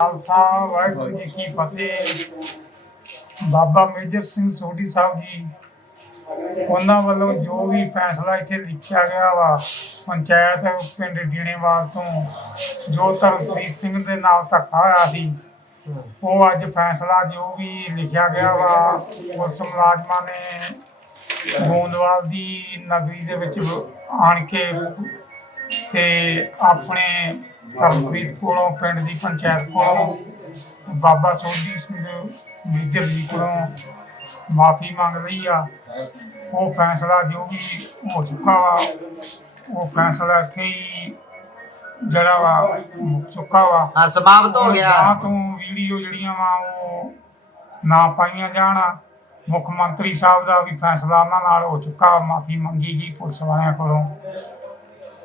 ਖਾਲਸਾ, ਵਾਹਿਗੁਰੂ ਜੀ ਕੀ ਫਤਿਹ। ਬਾਬਾ ਮੇਜਰ ਸਿੰਘ ਸੋਢੀ ਸਾਹਿਬ ਜੀ, ਉਹਨਾਂ ਵੱਲੋਂ ਜੋ ਵੀ ਫੈਸਲਾ ਇੱਥੇ ਲਿਖਿਆ ਗਿਆ ਵਾ, ਪੰਚਾਇਤ ਪਿੰਡ ਡੀਣੇਵਾਲ ਤੋਂ, ਜੋ ਧਰਮਪ੍ਰੀਤ ਸਿੰਘ ਦੇ ਨਾਲ ਧੱਕਾ ਹੋਇਆ ਸੀ, ਉਹ ਅੱਜ ਫੈਸਲਾ ਜੋ ਵੀ ਲਿਖਿਆ ਗਿਆ ਵਾ, ਪੁਲਿਸ ਮੁਲਾਜ਼ਮਾਂ ਨੇ ਗੋਂਦਵਾਲ ਦੀ ਨਗਰੀ ਦੇ ਵਿੱਚ ਆਣ ਕੇ ਤੇ ਆਪਣੇ ਧਰਮਪ੍ਰੀਤ ਕੋਲੋਂ ਪਿੰਡ ਦੀ ਪੰਚਾਇਤ ਕੋਲੋਂ ਬਾਬਾ ਸੋਢੀ ਸਿੰਘ ਮੇਜਰ ਜੀ ਕੋਲੋਂ ਮਾਫੀ ਮੰਗ ਲਈ ਆ। ਉਹ ਫੈਸਲਾ ਜੋ ਵੀ ਹੋ ਚੁੱਕਾ ਵਾ ਉਹ ਫੈਸਲਾ ਹੀ ਜਿਹੜਾ ਵਾ ਮੁੱਕ ਚੁੱਕਾ ਵਾ। ਹਾਂ ਸਮਾਪਤ ਹੋ ਗਿਆ। ਨਾ ਤੋਂ ਵੀਡੀਓ ਜਿਹੜੀਆਂ ਵਾ ਉਹ ਨਾ ਪਾਈਆਂ ਜਾਣ। ਮੁੱਖ ਮੰਤਰੀ ਸਾਹਿਬ ਦਾ ਵੀ ਫੈਸਲਾ ਉਹਨਾਂ ਨਾਲ ਹੋ ਚੁੱਕਾ ਮਾਫੀ ਮੰਗੀ ਗਈ ਪੁਲਿਸ ਵਾਲਿਆਂ ਕੋਲੋਂ।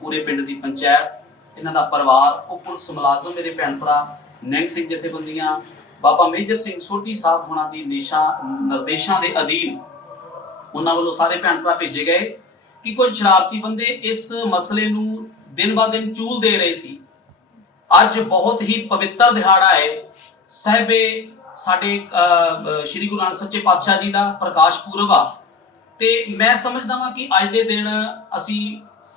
ਪੂਰੇ ਪਿੰਡ ਦੀ ਪੰਚਾਇਤ, ਇਹਨਾਂ ਦਾ ਪਰਿਵਾਰ, ਉਹ ਪੁਲਿਸ ਮੁਲਾਜ਼ਮ, ਮੇਰੇ ਭੈਣ ਭਰਾ, ਨਿਹੰਗ ਸਿੰਘ ਜਥੇਬੰਦੀਆਂ, ਬਾਬਾ ਮੇਜਰ ਸਿੰਘ ਸੋਢੀ ਸਾਹਿਬ ਹੋਣਾ ਦੀ ਨਿਸ਼ਾ, ਨਿਰਦੇਸ਼ਾਂ ਦੇ ਅਧੀਨ ਉਹਨਾਂ ਵੱਲੋਂ ਸਾਰੇ ਭੈਣ ਭਰਾ ਭੇਜੇ ਗਏ ਕਿ ਕੁਝ ਸ਼ਰਾਰਤੀ ਬੰਦੇ ਇਸ ਮਸਲੇ ਨੂੰ ਦਿਨ ਬਾ ਦਿਨ ਚੂਲ ਦੇ ਰਹੇ ਸੀ। ਅੱਜ ਬਹੁਤ ਹੀ ਪਵਿੱਤਰ ਦਿਹਾੜਾ ਹੈ। ਸਹਿਬੇ ਸਾਡੇ ਸ਼੍ਰੀ ਗੁਰੂ ਨਾਨਕ ਸੱਚੇ ਪਾਤਸ਼ਾਹ ਜੀ ਦਾ ਪ੍ਰਕਾਸ਼ ਪੁਰਬ ਆ। ਤੇ ਮੈਂ ਸਮਝਦਾ ਹਾਂ ਕਿ ਅੱਜ ਦੇ ਦਿਨ ਅਸੀਂ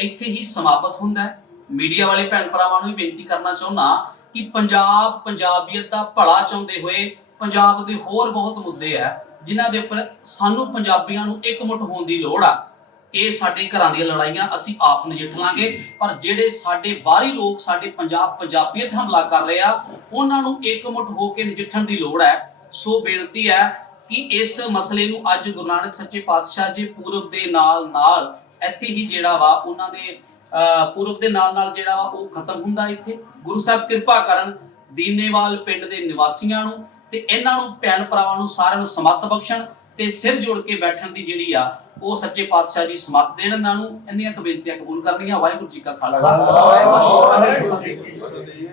ਇੱਥੇ ਹੀ ਸਮਾਪਤ ਹੁੰਦਾ ਹੈ। ਮੀਡੀਆ ਵਾਲੇ ਭੈਣ ਭਰਾਵਾਂ ਨੂੰ ਵੀ ਬੇਨਤੀ ਕਰਨਾ ਚਾਹੁੰਦਾ ਕਿ ਪੰਜਾਬ ਪੰਜਾਬੀਅਤ ਦਾ ਭਲਾ ਚਾਹੁੰਦੇ ਹੋਏ ਪੰਜਾਬ ਦੇ ਹੋਰ ਬਹੁਤ ਮੁੱਦੇ ਆ, ਜਿਨ੍ਹਾਂ ਦੇ ਉੱਪਰ ਸਾਨੂੰ ਪੰਜਾਬੀਆਂ ਨੂੰ ਇਕਮੁੱਠ ਹੋਣ ਦੀ ਲੋੜ ਆ। ਇਹ ਸਾਡੇ ਘਰਾਂ ਦੀਆਂ ਲੜਾਈਆਂ, ਅਸੀਂ ਆਪ ਨਜਿੱਠ ਲਾਂਗੇ। ਪਰ ਜਿਹੜੇ ਸਾਡੇ ਬਾਹਰੀ ਲੋਕ, ਸਾਡੇ ਪੰਜਾਬ ਪੰਜਾਬੀਅਤ ਹਮਲਾ ਕਰ ਰਹੇ ਆ, ਉਹਨਾਂ ਨੂੰ ਇਕਮੁੱਠ ਹੋ ਕੇ ਨਜਿੱਠਣ ਦੀ ਲੋੜ ਹੈ। ਸੋ ਬੇਨਤੀ ਹੈ ਕਿ ਇਸ ਮਸਲੇ ਨੂੰ ਅੱਜ ਗੁਰੂ ਨਾਨਕ ਸੱਚੇ ਪਾਤਸ਼ਾਹ ਜੀ ਪੂਰਬ ਦੇ ਨਾਲ ਨਾਲ ਇੱਥੇ ਹੀ ਜਿਹੜਾ ਵਾ ਉਹਨਾਂ ਦੇ ਪੂਰਬ ਦੇ ਨਾਲ ਨਾਲ ਜਿਹੜਾ ਵਾ ਉਹ ਖਤਮ ਹੁੰਦਾ ਇੱਥੇ। ਗੁਰੂ ਸਾਹਿਬ ਕਿਰਪਾ ਕਰਨ ਦੀਨੇਵਾਲ ਪਿੰਡ ਦੇ ਨਿਵਾਸੀਆਂ ਨੂੰ ਤੇ ਇਹਨਾਂ ਨੂੰ ਭੈਣ ਭਰਾਵਾਂ ਨੂੰ ਸਾਰਿਆਂ ਨੂੰ ਸਮੱਤ ਬਖਸ਼ਣ ਤੇ ਸਿਰ ਜੋੜ ਕੇ ਬੈਠਣ ਦੀ ਜਿਹੜੀ ਆ ਉਹ ਸੱਚੇ ਪਾਤਸ਼ਾਹ ਜੀ ਸਮੱਤ ਦੇਣ ਇਹਨਾਂ ਨੂੰ। ਇੰਨੀਆਂ ਕੁ ਬੇਨਤੀਆਂ ਕਬੂਲ ਕਰਨੀਆਂ। ਵਾਹਿਗੁਰੂ ਜੀ ਕਾ ਖਾਲਸਾ। ਵਾਹਿਗੁਰੂ ਜੀ ਕੀ ਫਤਿਹ।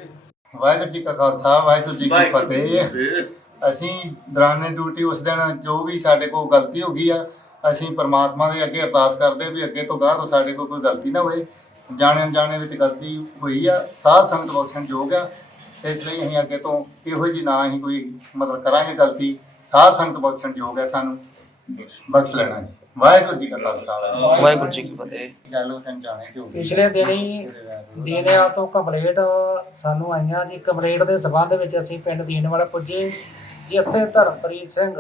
ਵਾਹਿਗੁਰੂ ਜੀ ਕਾ ਖਾਲਸਾ ਵਾਹਿਗੁਰੂ ਜੀ ਕੀ ਫਤਿਹ। ਅਸੀਂ ਦੌਰਾਨੇ ਡਿਊਟੀ ਉਸ ਦਿਨ ਜੋ ਵੀ ਸਾਡੇ ਕੋਲ ਗਲਤੀ ਹੋ ਗਈ ਆ ਅਸੀਂ ਪਰਮਾਤਮਾ ਦੇ ਅੱਗੇ ਅਰਦਾਸ ਕਰਦੇ ਵੀ ਅੱਗੇ ਤੋਂ ਗਾਹ ਸਾਡੇ ਕੋਲ ਕੋਈ ਗਲਤੀ ਨਾ ਹੋਏ। ਜਾਣੇ ਅਣਜਾਣੇ ਵਿੱਚ ਗਲਤੀ ਹੋਈ ਆ ਸਾਧ ਸੰਗਤ ਬਖਸ਼ਣ ਯੋਗ ਆ। ਇਸ ਲਈ ਅਸੀਂ ਅੱਗੇ ਤੋਂ ਇਹੋ ਜੀ ਨਾ ਅਸੀਂ ਕੋਈ ਮਤਲਬ ਕਰਾਂਗੇ ਗਲਤੀ। ਸਾਧ ਸੰਗਤ ਬਖਸ਼ਣ ਯੋਗ ਹੈ ਸਾਨੂੰ। ਬਖਸ਼ ਲੈਣਾ ਜੀ। ਵਾਹਿਗੁਰੂ ਜੀ ਕਾ ਖਾਲਸਾ। ਵਾਹਿਗੁਰੂ ਜੀ ਕੀ ਫਤਿਹ। ਗੱਲ ਉਹ ਤੈਨੂੰ ਜਾਣੇ ਤੇ ਹੋ ਗਈ। ਪਿਛਲੇ ਦਿਨੀ ਦੀਨੇਵਾਲ ਤੋਂ ਕੰਪਲੇਂਟ ਸਾਨੂੰ ਆਈਆਂ ਜੀ। ਕੰਪਲੇਂਟ ਦੇ ਸਬੰਧ ਵਿੱਚ ਅਸੀਂ ਪਿੰਡ ਦੀਨੇਵਾਲ ਪੁੱਜੇ ਜਿੱਥੇ ਧਰਮਪ੍ਰੀਤ ਸਿੰਘ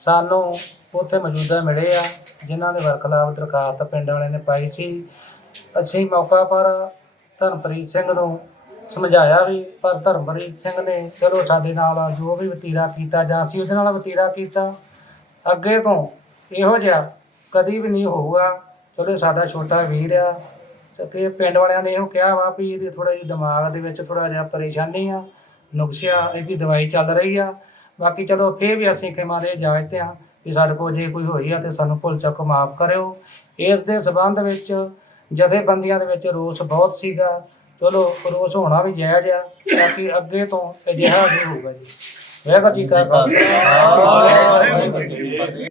ਸਾਨੂੰ ਉੱਥੇ ਮੌਜੂਦਾ ਮਿਲੇ ਆ, ਜਿਨ੍ਹਾਂ ਦੇ ਵਰਖਲਾਫ ਦਰਖਾਸਤ ਪਿੰਡ ਵਾਲਿਆਂ ਨੇ ਪਾਈ ਸੀ। ਅਸੀਂ ਮੌਕਾ ਪਰ ਧਰਮਪ੍ਰੀਤ ਸਿੰਘ ਨੂੰ ਸਮਝਾਇਆ ਵੀ, ਪਰ ਧਰਮਪ੍ਰੀਤ ਸਿੰਘ ਨੇ, ਚਲੋ ਸਾਡੇ ਨਾਲ ਜੋ ਵੀ ਵਤੀਰਾ ਕੀਤਾ ਜਾਂ ਅਸੀਂ ਉਹਦੇ ਨਾਲ ਵਤੀਰਾ ਕੀਤਾ, ਅੱਗੇ ਤੋਂ ਇਹੋ ਜਿਹਾ ਕਦੀ ਵੀ ਨਹੀਂ ਹੋਊਗਾ। ਚਲੋ ਸਾਡਾ ਛੋਟਾ ਵੀਰ ਆ। ਤੇ ਪਿੰਡ ਵਾਲਿਆਂ ਨੇ ਇਹੋ ਕਿਹਾ ਵਾ ਵੀ ਇਹਦੀ ਥੋੜਾ ਜਿਹਾ ਦਿਮਾਗ ਦੇ ਵਿੱਚ ਥੋੜਾ ਜਿਹਾ ਪਰੇਸ਼ਾਨੀ ਆ, ਨੁਕਸਿਆ, ਇਹਦੀ ਦਵਾਈ ਚੱਲ ਰਹੀ ਆ। ਬਾਕੀ ਚਲੋ ਫੇਰ ਵੀ ਅਸੀਂ ਖਿਮਾ ਦੇ ਇਜਾਜ਼ਤ ਆ ਵੀ ਸਾਡੇ ਕੋਲ ਜੇ ਕੋਈ ਹੋਈ ਆ ਤੇ ਸਾਨੂੰ ਭੁੱਲ ਚੁੱਕ ਮਾਫ ਕਰਿਓ। ਇਸ ਦੇ ਸਬੰਧ ਵਿੱਚ ਜਥੇਬੰਦੀਆਂ ਦੇ ਵਿੱਚ ਰੋਸ ਬਹੁਤ ਸੀਗਾ। ਚਲੋ ਰੋਸ ਹੋਣਾ ਵੀ ਜਾਇਜ਼ ਆ ਤਾਂ ਕਿ ਅੱਗੇ ਤੋਂ ਅਜਿਹਾ ਨਹੀਂ ਹੋਊਗਾ ਜੀ। ਵਾਹਿਗੁਰੂ ਜੀ ਕਾ ਖਾਲਸਾ। ਵਾਹਿਗੁਰੂ ਜੀ ਕੀ ਫਤਿਹ।